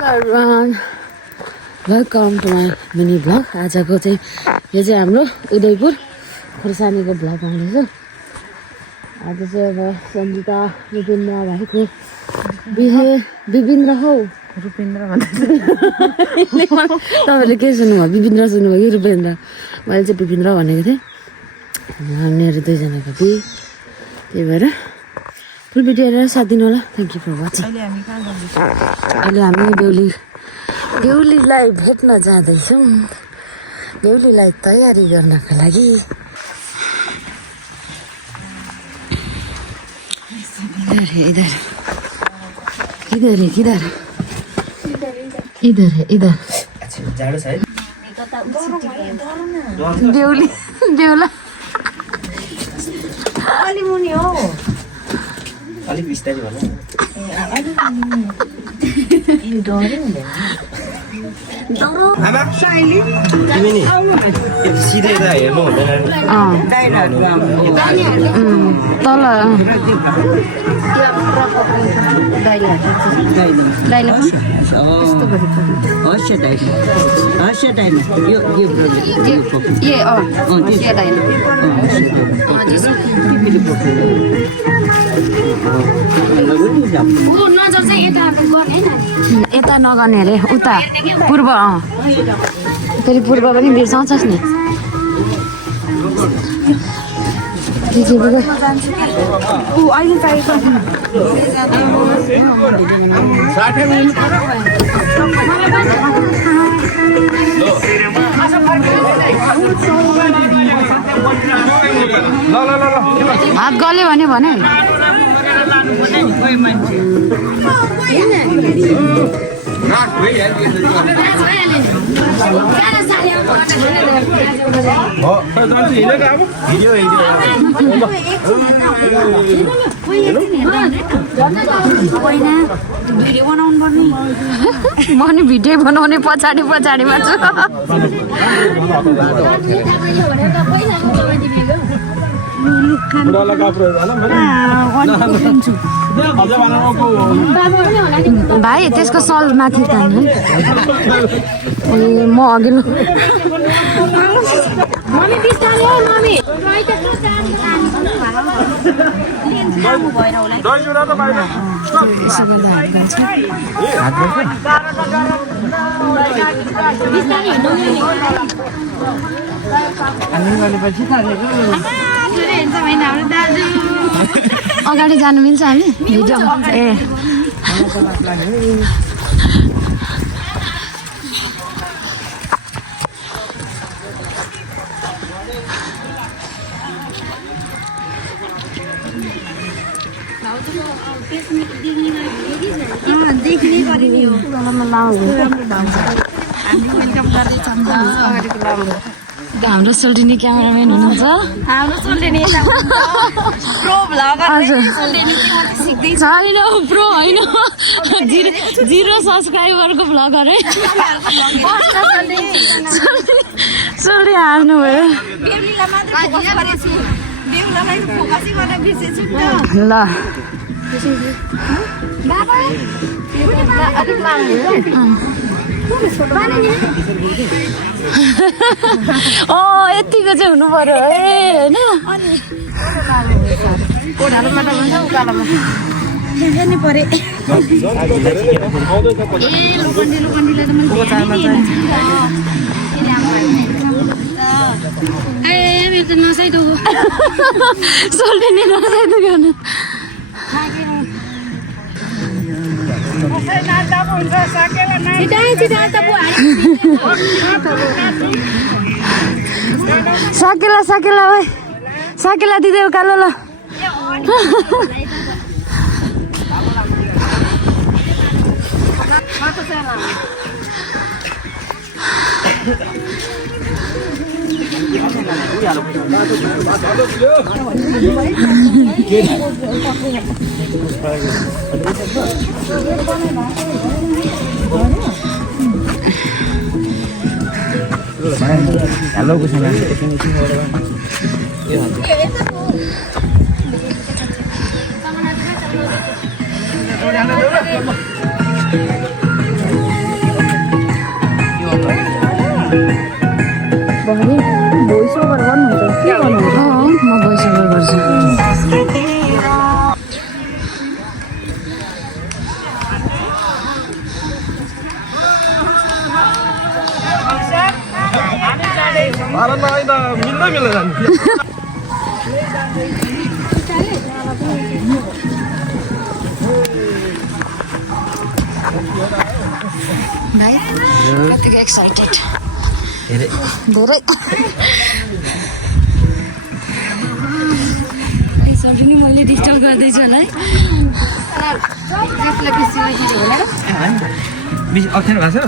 everyone. Welcome to my mini vlog. आजको चाहिँ यो चाहिँ हाम्रो उदयपुर खुर्सानीको भ्लग आउँदैछ। आज चाहिँ अब सन्जिता रुपेन्द्र भाइको बिहे विभिन्द्र हौ रुपेन्द्र तपाईँले के सुन्नुभयो? विभिन्द्र सुन्नुभयो कि रुपेन्द्र? मैले चाहिँ विभिन्द्र भनेको थिएँ। हामीहरू दुईजनाको बिहे, त्यही भएर फुल भिडियो हेरेर साथ दिनु होला। Thank you for watching. अहिले हामी बेहुलीलाई भेट्न जाँदैछौँ। बेहुलीलाई तयारी गर्नका लागि। इधर बेहुला अलि मुनि हो अलिक बिस्तारै भन आमा तिमी नि सिधै त हेर्नु हुँदैन तल यता नगर्ने अरे उता पूर्व फेरि पूर्व पनि बिर्साउँछस् नि। अहिले चाहिएको हात गल्यो भने म नि भिडियो बनाउने पछाडिमा छु। भाइ त्यसको सल माथि तान्नु म अघि अगाडि जानु मिल्छ हामी भिडियो ए हाम्रो सोल्टिनी क्यामेराम्यान हुनुहुन्छ। छैन प्रो होइन, 0 सब्सक्राइबरको भ्लगर है। सोल्टी हार्नु भयो ल। यतिको चाहिँ हुनु पर्यो है होइन। सोल्टिनी नसाइदो साकेला भाइ साकेला दिँदै उकालो ल। हेलो भाइ कतिको एक्साइटेड धेरै सबै नि मैले डिस्टर्ब गर्दैछु होला है अप्ठ्यारो भएको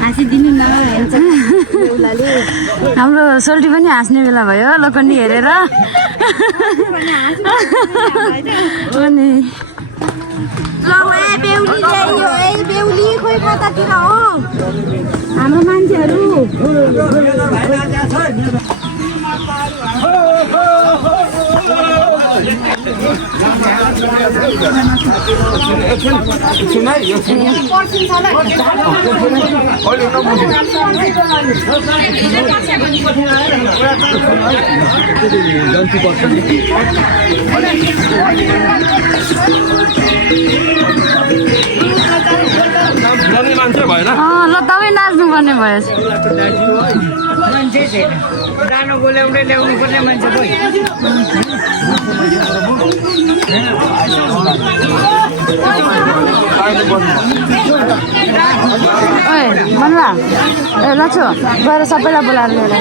हाँसिदिनु न हाम्रो सोल्टी पनि हाँस्ने बेला भयो लोखण्डी हेरेर अनि बेहुली खोइ कतातिर हो हाम्रो मान्छेहरू मान्छे भएन ल तपाईँ नाच्नु पर्ने भएछ मान्छे छैन जानु बोल्याउँदै ल्याउनु पर्ने मान्छे कोही ओए मनमा ए लछु गएर सबैलाई बोलाएर ल्याएर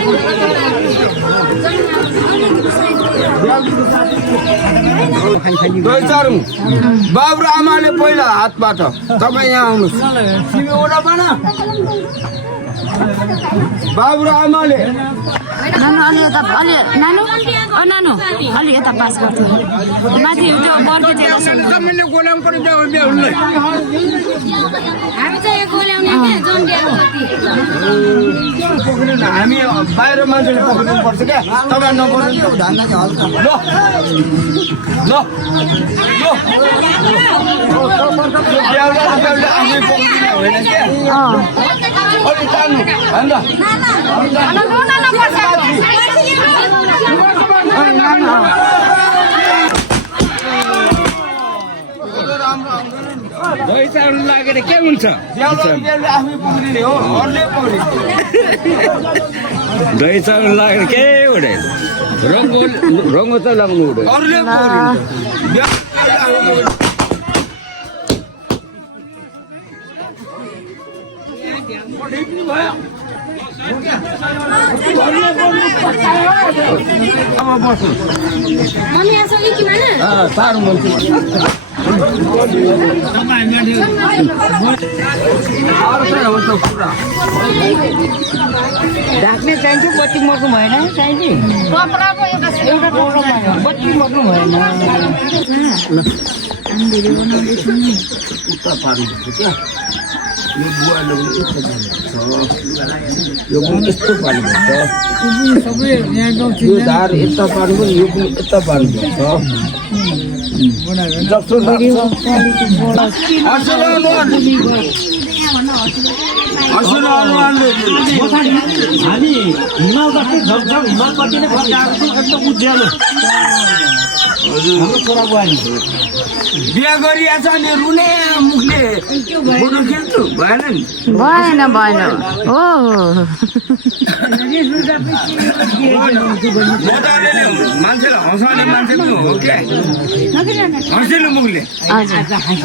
बाबु र आमाले पहिला हातबाट तपाईँ यहाँ आउनुहोस् तिमी ओरा बना बाबु र आमाले नानु अलि यता अलि नानु नानु अलि यता पास गर्थ्यो माथि त्यो बर्को तपाईँले गोलाउनु पर्यो बेहुलीलाई हामी बाहिर मान्छेले पक्रिनु पर्छ क्या तपाईँ नपक्रिनु ल पैसाहरू लागेर के हुन्छ दही चाउल लागेर के हुँदैन रङ्गो त लगाउनु हुँदैन साह्रो मान्छे ढाक्ने चाहिन्छ बत्ती मर्नु भएन चाहिन्छ एउटा टोटोमा बत्ती मर्नु भएन उता पार्नुपर्छ क्या यो बुवाले पनि यस्तो पार्नुपर्छ यो पनि यस्तो पार्नुपर्छ यो धार यता पार्नु पनि यो पनि यता पार्नुपर्छ जस्तो हामी हिमाल जस्तै झक्झक हिमाल कति नै फर्काएको छु एकदम उज्यालो हाम्रो छोरा बुहारी बिहा गरिरहेछ अनि रुने मुखले फोटो खिच्छु भएन नि भएन भएन हो मान्छेलाई हँसाउने मान्छे पनि हो क्या हँसिलो मुखले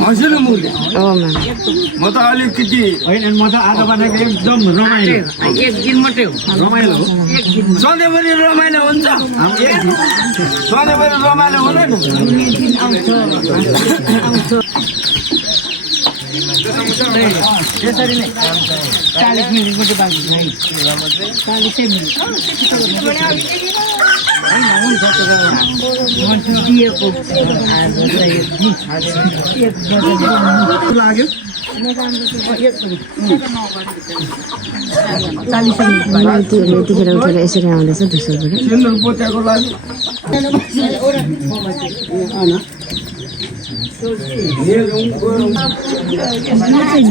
हँसिलो मुखले हो म्याम म त अलिकति होइन म त आज बनाएको एकदम रमाइलो एक दिन मात्रै हो रमाइलो हो सधैँभरि रमाइलो हुन्छ सधैँभरि रमाइलो हुँदैन त्यसरी नै 40 मिनट मात्रै बाँकी छ है 40 मिनट दिएको लाग्यो 40 मिनट यतिखेर उठेर यसरी आउँदैछ दोस्रोबाट सेलर पोतेको लागि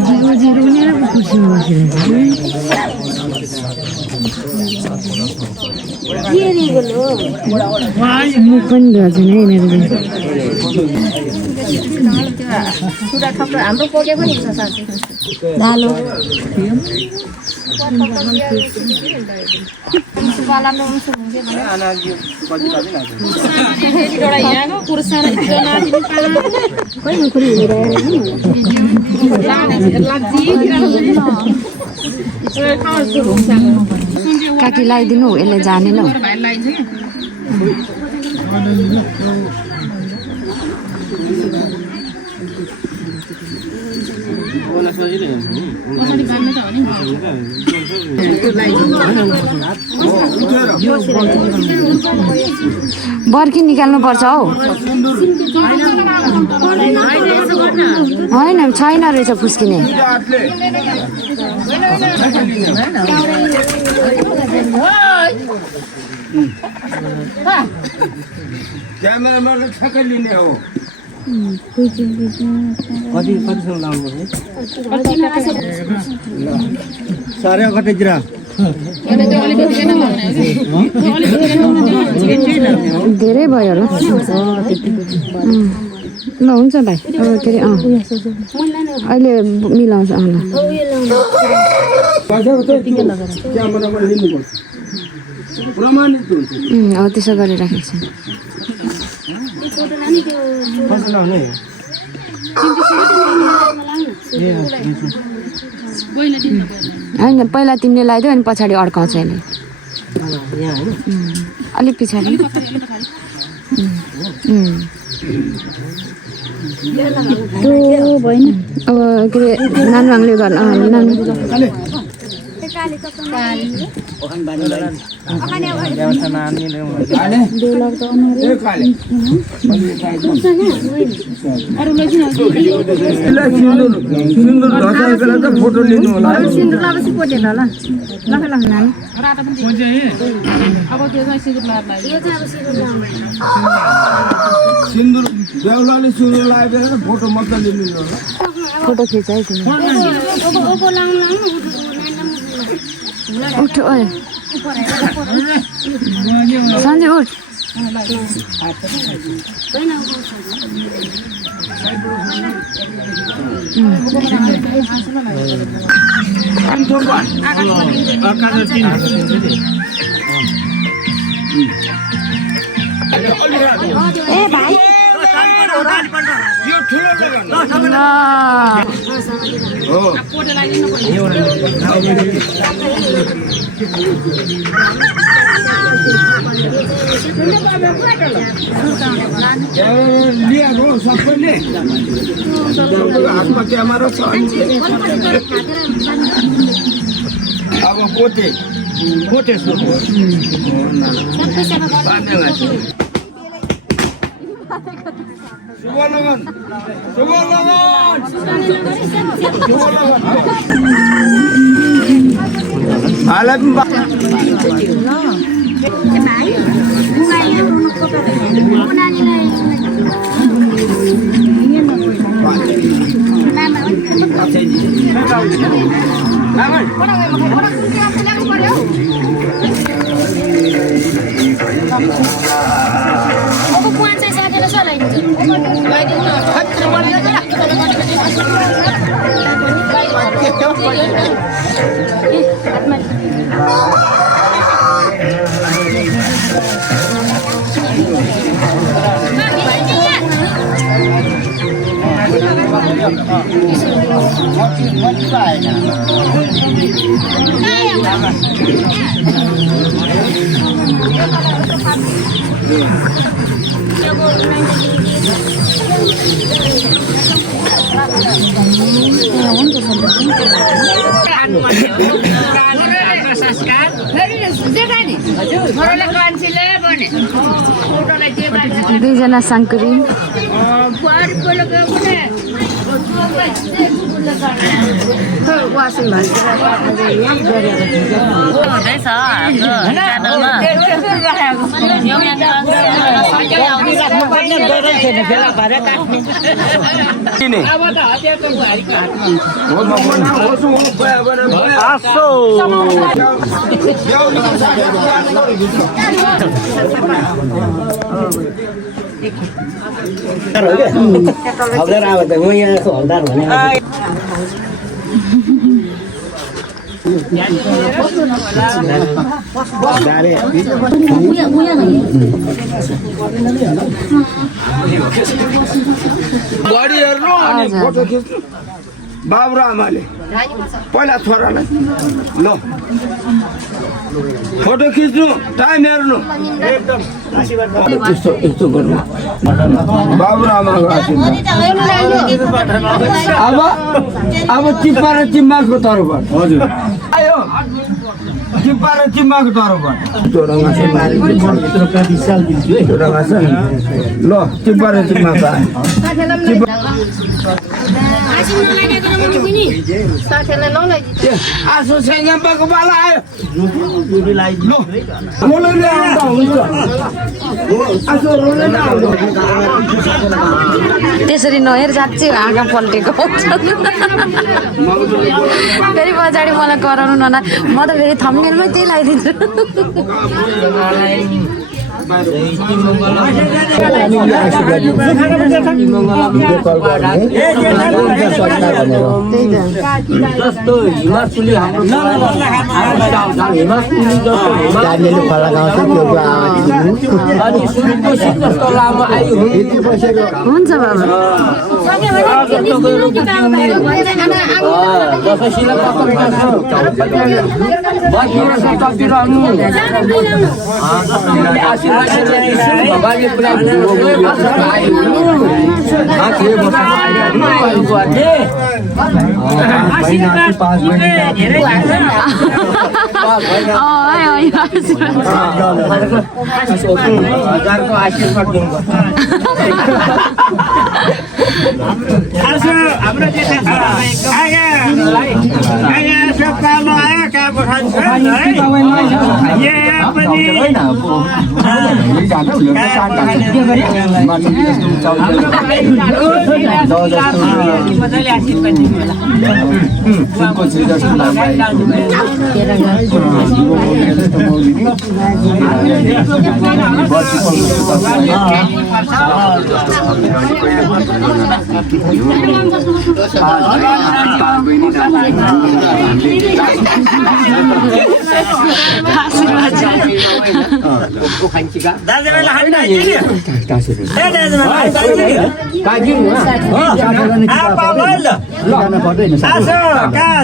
जिरो जिरो पनि खुसीमा बसिरहेको मुख पनि गर्छ नि यिनीहरू हाम्रो पोके पनि छ साथी दालो काकी लगाइदिनु यसले जानेन बर्की निकाल्नु पर्छ हौ होइन छैन रहेछ फुस्किने क्यामेरामा ठक्कै लिने हो सारे कतैतिर धेरै भयो होला ल हुन्छ भाइ अब के अरे अहिले मिलाउँछ ल क्यामेरामा लिनुपर्छ प्रमाणित हुन्छ अब त्यसो गरिराखेको छ होइन पहिला तिमीले लगाइदियो अनि पछाडि अड्काउँछ यसले अलिक पछाडि अब के अरे नानुवाङले गर्न नानु फोटो लिनु होला सिन्दुर बेहुलाले सिन्दुर लगाएर फोटो मात्र लिनु होला फोटो खिचाइ उठ ओए सन्जय उठ ए भाइ यो ठुलो जग्गा लिएको सबैले हातमा क्यामेरा छ अब पोते पोते दुईजना साङ्कुरी मान्छेले फेला भएर काट्ने किने अब त हतियारको भारी काट्नु हो म बना होसु हो बया बना आसो हवलदार आएको त म यहाँ हवलदार भने गाडी हेर्नु अनि फोटो खिच्नु बाबु र आमाले पहिला छोरालाई ल फोटो खिच्नु टाइम हेर्नु यस्तो गर्नु बाबु र आमाको आशीर्वाद अब चिप्पा र चिम्माको तर्फबाट हजुर आयो चिप्पा र चिम्माको तर्फबाट ल चिप्पा र चिम्माको आसो सेङ्गापाको बाला आयो त्यसरी नहेर साँच्चै आँखा पल्टेको फेरि पछाडि मलाई कराउनु नना म त फेरि थम्नेलमै त्यही लगाइदिन्छु जस्तो हिमाचली हाम्रो अनि सुरुकोसी जस्तो लामो आयो हुन्छ बाबा दसैँसिला पत्रिका छ भगवानले पुरा हजारको आशीर्वाद हाम्रो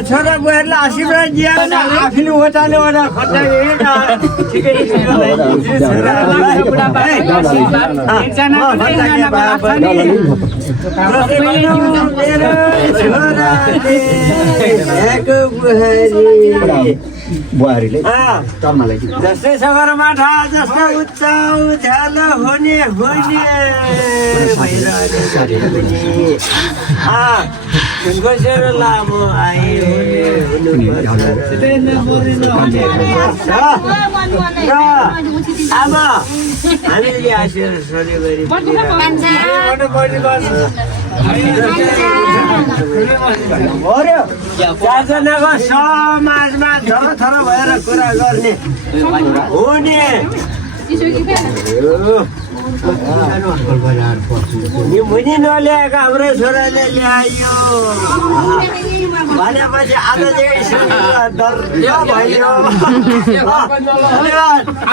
छोरा बुहारीलाई आशीर्वाद दिएर आफ्नो ओटाले ओटा खट्टा बुहारीले जस्तै सगरमाथा जस्तो उच्च उज्यालो हुने बसेर लामो आयो अब हामीले आशीर्वाद चारजनाको समाजमा थर भएर कुरा गर्ने हुने मुनि नल्याएको हाम्रो छोराले ल्यायो भनेपछि आज भयो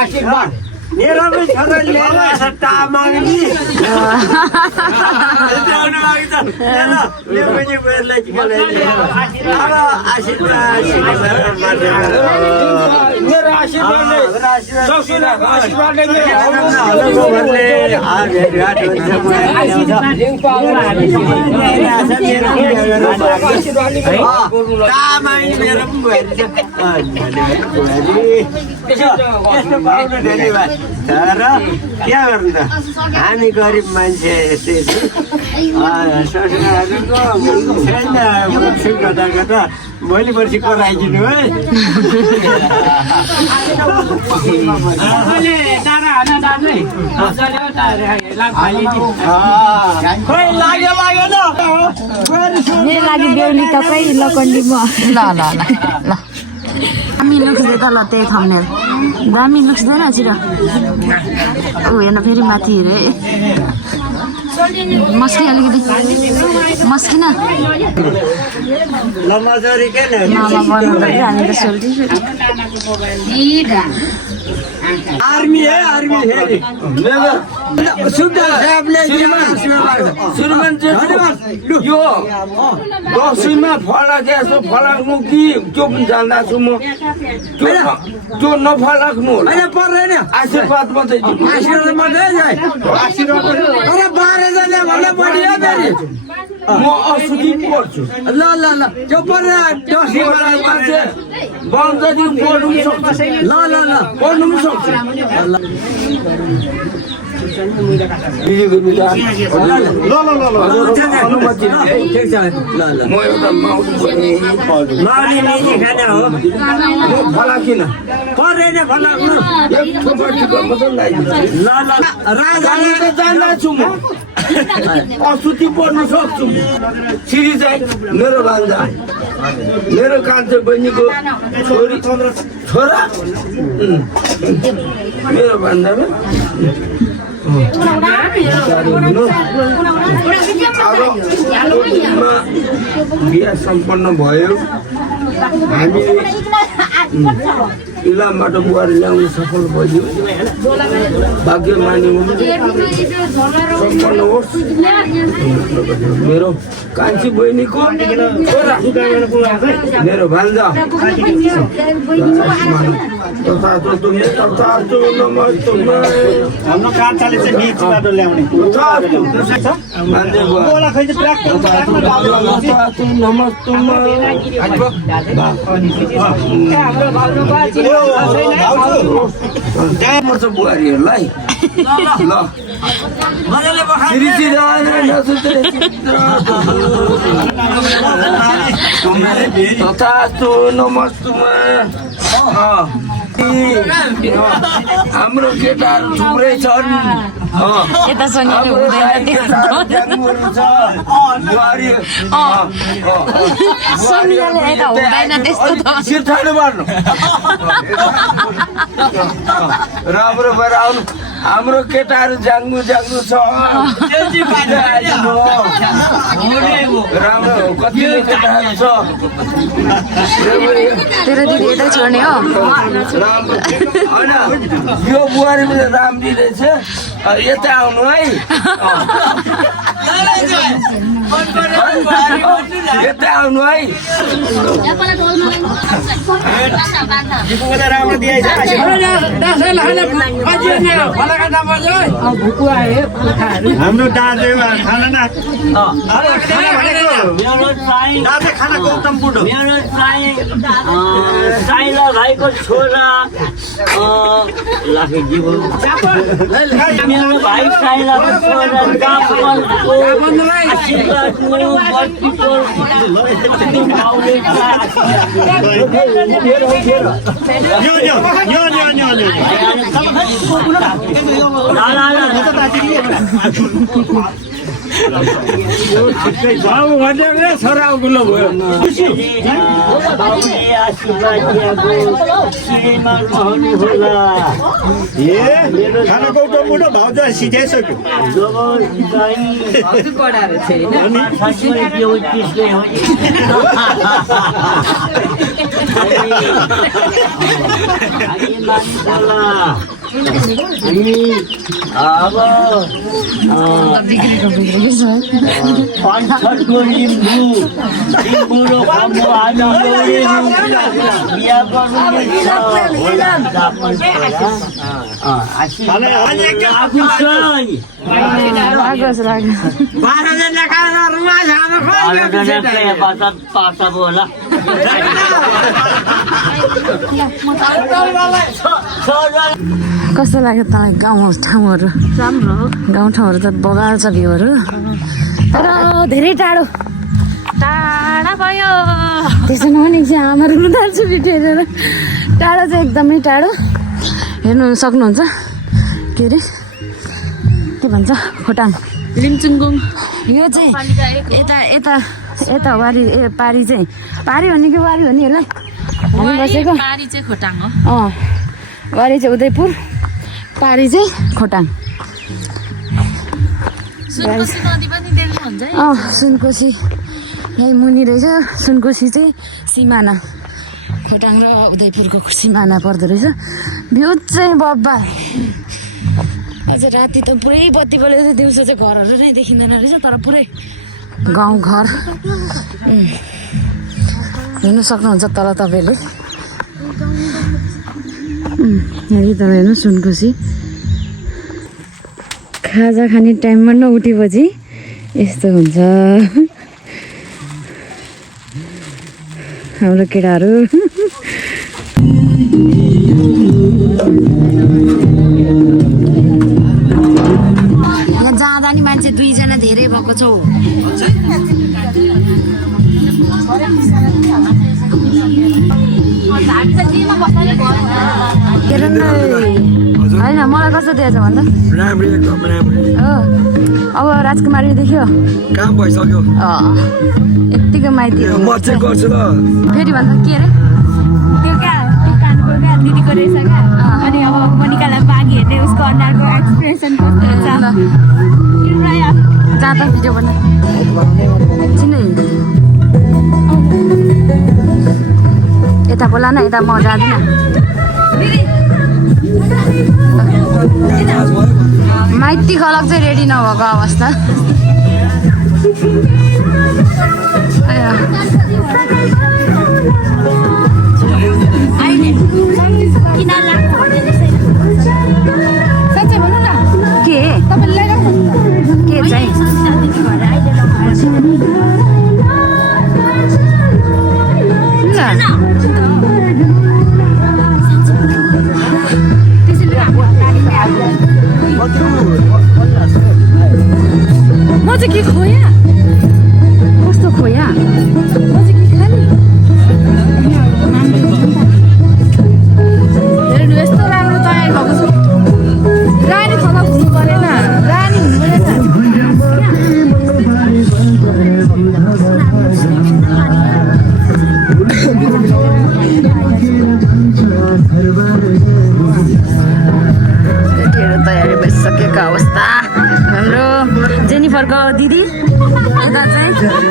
आशीर्वाद मेरो पनि छोरा ल्याएर तामाङली तर के गर्नु त हामी गरिब मान्छे यस्तै छैन गर्दा गर्दा भोलि पर्सि कराइदिनु है मेरो लागि बेहुली तपाईँ लकन्डीमा ल ल ल ल दामी लुक्स दे त ल त्यही थम्नेल दामी लुक्स दे न छिर ऊ हेर्न फेरि माथि हेरे मस्की अलिकति मस्किन मामा बनाउँदा हामी त सोल्टी आर्मी है यो दसैँमा फलाके यस्तो फलाक्नु कि त्यो पनि जान्दैछु म त्यो नफलाक्नु पर्दैन आशीर्वाद मात्रै म असुखी पर्छु ल ल ल त्यो मान्छे बन्दी पढ्नु पनि सक्छ ल ल ल पढ्नु पनि सक्छ म एउटा फलाकिन पर्दैन फलाक्नु जान्दैछु म असुती पढ्न सक्छु सिरी चाहिँ मेरो भान्जा मेरो कान्छो बहिनीको छोरा मेरो भान्जामा बिहा सम्पन्न भयो हामीले इलामबाट बुहारी ल्याउनु सफल भयो भाग्य मान्यौँ सम्पन्न होस् मेरो कान्छी बहिनीको छोरा मेरो भान्जा हाम्रो कान्छाले चाहिँ निच बाटो ल्याउने बुहारीहरूलाई ल तथास्तु नमस्तुमा हाम्रो केटाहरू थुप्रै छन् राम्रो भएर आउनु हाम्रो केटाहरू जाङ्गु जाङ्गु छ राम्रो कति केटाहरू छ तेरो दिदी यतै छोड्ने हो होइन यो बुहारी पनि राम्री रहेछ यता आउनु है यता आउनु है हाम्रो दाजु खाना न दाजु खाना गौतम बुढो साइला भाइको छोरा मेरो भाइ साइलाको छोरा छोरा गुलो भयो खाना गौतम बुढो भाउजू सिकाइसक्यो पन्छटको लिम्बू र खम्बु आलु बिहा कस्तो लाग्यो तँलाई गाउँ ठाउँहरू राम्रो हो गाउँ ठाउँहरू त बगाल छ भ्यूहरू तर धेरै टाढो टाढा भयो त्यसो नभने चाहिँ आमाहरू रुँदाल्छु भिडियो हेरेर टाढो चाहिँ एकदमै टाढो हेर्नु सक्नुहुन्छ के अरे के भन्छ खोटाङ लिम्चुङगुङ यो चाहिँ यता यता यता वारी पारी चाहिँ पारी हो नि कि वारी हो नि यसलाई हामी बसेको पारी चाहिँ खोटाङ हो वारी चाहिँ उदयपुर पारी चाहिँ खोटाङ सुनकोशी नदी पनि देख्नुहुन्छ है सुनकोशी यही मुनि रहेछ सुनकोशी चाहिँ सिमाना खोटाङ र उदयपुरको सिमाना पर्दो रहेछ भ्यू चाहिँ बब्बा अझ राति त पुरै बत्ती बल्यो दिउँसो चाहिँ घरहरू नै देखिँदैन रहेछ तर पुरै गाउँ घर हेर्नु सक्नुहुन्छ तल तपाईँले यहाँनिर तल हेर्नु सुनकोशी खाजा खाने टाइममा नउठेपछि यस्तो हुन्छ हाम्रो केटाहरू यहाँ जाँदा नि मान्छे 2 जना धेरै भएको छौ होइन मलाई कस्तो दिएछ भन्दा हो अब राजकुमारी देख्यो काम भइसक्यो यत्तिकै माइती म चेक गर्छु ल फेरि भन्दा के अरे त्यो क्या कानको क्या दिदीको रहेछ क्या अनि अब मनिकालाई बाघ हेर्ने उसको अनुहारको एक्सप्रेसन कस्तो छ जहाँ त भिडियो बना चिनै यता बोला न यता म जाँदिनँ माइती खलक चाहिँ रेडी नभएको अवस्था साँच्चै भन्नु न के तपाईँले के चाहिँ म चाहिँ के खोया कस्तो खोया म चाहिँ के खाने हेर्नु यस्तो राम्रो तयार भएको छ रानी थला हुनु परेन रानी हुनु तयारी भइसकेको अवस्था हाम्रो जेनिफरको दिदी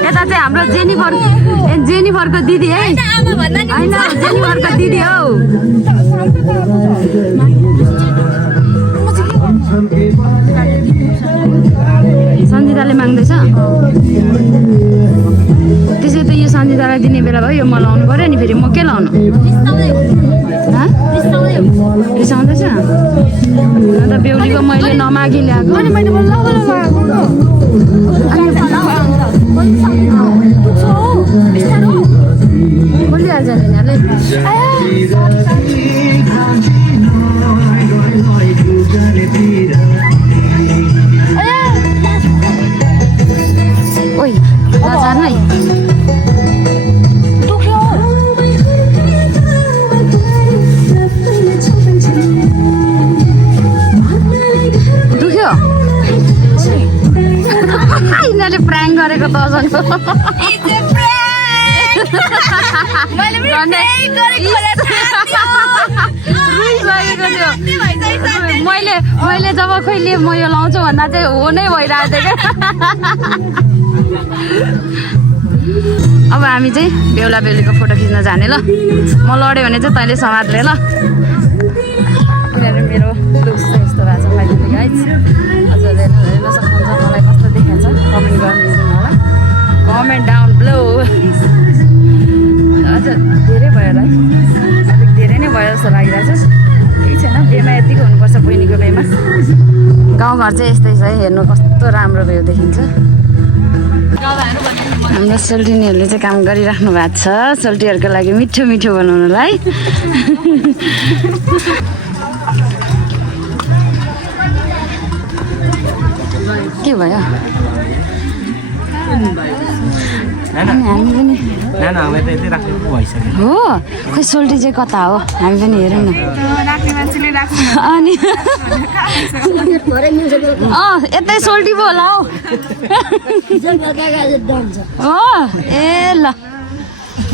यता चाहिँ हाम्रो जेनिफरको दिदी है होइन जेनिफरको दिदी हौ सन्जिताले माग्दैछ त्यसै त यो सन्जितालाई दिने बेला भयो यो म लाउनु पऱ्यो नि फेरि म के लाउनु रिसाउँदैछ अन्त बेहुलीको मैले नमागी ल्याएको बोलिहाल्छ नि ओइ नजानु है दुख्यो यिनीहरूले प्राङ गरेको त मैले जब खोइले म यो लाउँछु भन्दा चाहिँ हो नै भइरहेको थियो क्या अब हामी चाहिँ बेहुला बेहुलीको फोटो खिच्न जाने ल म लड्यो भने चाहिँ तैँले समात्ले ल किनभने मेरो लुक्स चाहिँ यस्तो भएको छ फाइनली गाइज हजुरहरूले हेर्न सक्नुहुन्छ मलाई कस्तो देखाएको छ कमेन्ट गरिदिनु होला कमेन्ट डाउन बिलो हजुर धेरै भयो होला है अलिक धेरै नै भयो जस्तो लागिरहेको छ केही छैन बेमा यतिकै हुनुपर्छ बहिनीको बेमा गाउँघर चाहिँ यस्तै छ है हेर्नु कस्तो राम्रो भ्यू देखिन्छ हाम्रो सोल्टिनीहरूले चाहिँ काम गरिराख्नु भएको छ सोल्टीहरूको लागि मिठो मिठो बनाउनुलाई के भयो अनि हामी पनि नाना हामी त यतै राख्नु भइसक्यो हो खै सोल्टी चाहिँ कता हो हामी पनि हेरौँ न राख्ने मान्छेले राख्नु अनि यतै सोल्टी पो होला हौ हो ए ल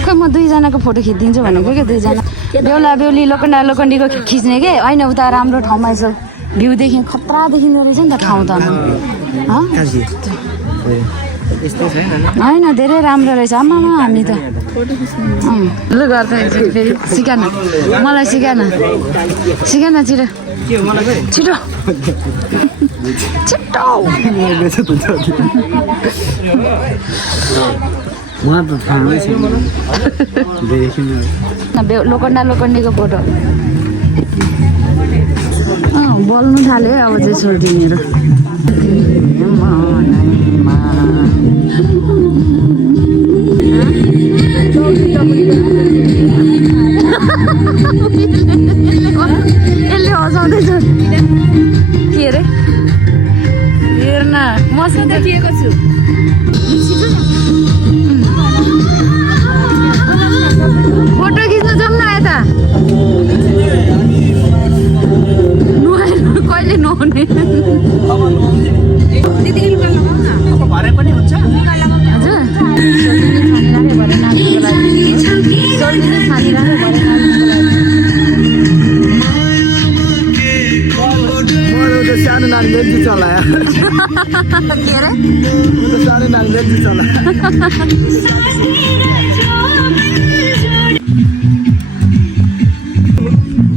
खै म दुईजनाको फोटो खिचिदिन्छु भनेको क्या दुईजना बेहुला बेहुली लोखण्डीको खिच्ने के होइन उता राम्रो ठाउँमा यसो भ्यू देखि खतरा देखिँदो रहेछ नि त ठाउँ त यस्तो छैन होइन धेरै राम्रो रहेछ आमामा हामी त लु गर्दा फेरि सिका न मलाई सिका न छिटो छिटो छिटो उहाँ त थाहा छैन लोखण्डीको फोटो बोल्नु थाल्यो अब चाहिँ छोडिदिनेहरू यसले हँसाउँदैछ के अरे हेर्न मसँग देखिएको छु फोटो खिच्नु जाउँ न यता नुहाएर कहिले नहुने हजुर सानो नानीले जुत्ता चलायो के अरे सानो नानीले जुत्ता चलायो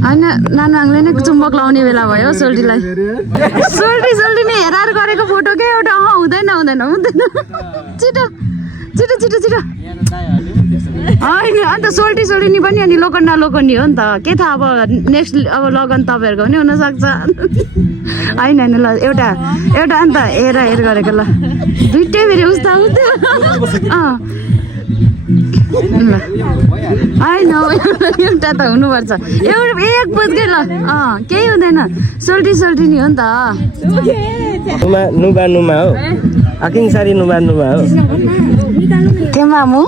होइन नानुआङले नै चुम्बक लाउने बेला भयो सोल्टीलाई सोल्टी नै हेराएर गरेको फोटो के एउटा हुँदैन छिटो छिटो छिटो छिटो होइन अन्त सोल्टी पनि अनि लोखण्डी हो नि त के थाहा अब नेक्स्ट अब लगन तपाईँहरूको पनि हुनसक्छ होइन ल एउटा अन्त हेर गरेको ल दुइटै फेरि उस्ता होइन एउटा त हुनुपर्छ एक बजकै ल केही हुँदैन सोल्टी नि हो नि त नुबा हो आकिङ सारी नुबा हो त्यो मामु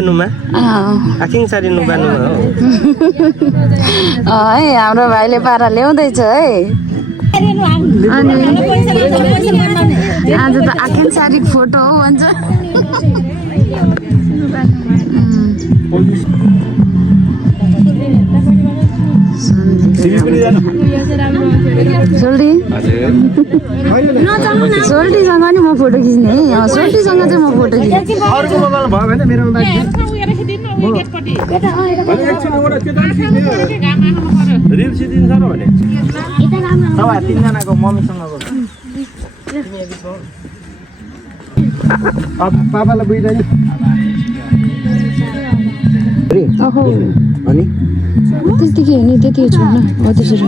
नुबा आकिङ सारी नुबा हो है हाम्रो भाइले पारा ल्याउँदैछ है अनि आज त आखिर सारी फोटो हो भन्छ सोल्टीसँग नि म फोटो खिच्ने है सोल्टीसँग चाहिँ म फोटो तिनजनाको मम्मीसँगको पापालाई बुझ्दैन अनि त्यतिकै हो नि त्यति छोड्न हो त्यसरी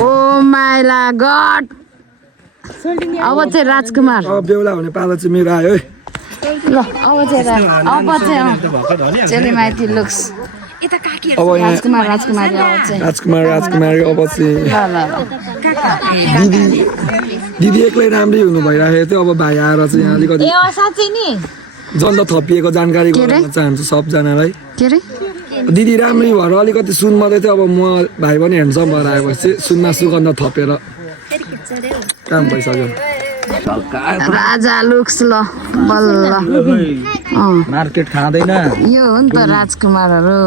ओ माइला गड अब चाहिँ राजकुमार बेहुला हुने पाला चाहिँ मेरो आयो है ल अब चाहिँ चेलीमाइती लुक्स अब यहाँ राजकुमारी अब चाहिँ राजकुमारी अब चाहिँ ल दिदी एक्लै राम्रै हुनु भइरहेको थियो अब भाइ आएर चाहिँ यहाँ अलिकति साँच्चै नि जन्त थपिएको जानकारी गराउन चाहन्छु सबजनालाई के अरे दिदी राम्रै भएर अलिकति सुन मात्रै थियो अब म भाइ पनि ह्यान्डसम भएर आएपछि सुनमा सुगन्ध थपेर काम भइसक्यो राजा लुक्स ल बल्ल मार्केट खाँदैन यो हो नि त राजकुमारहरू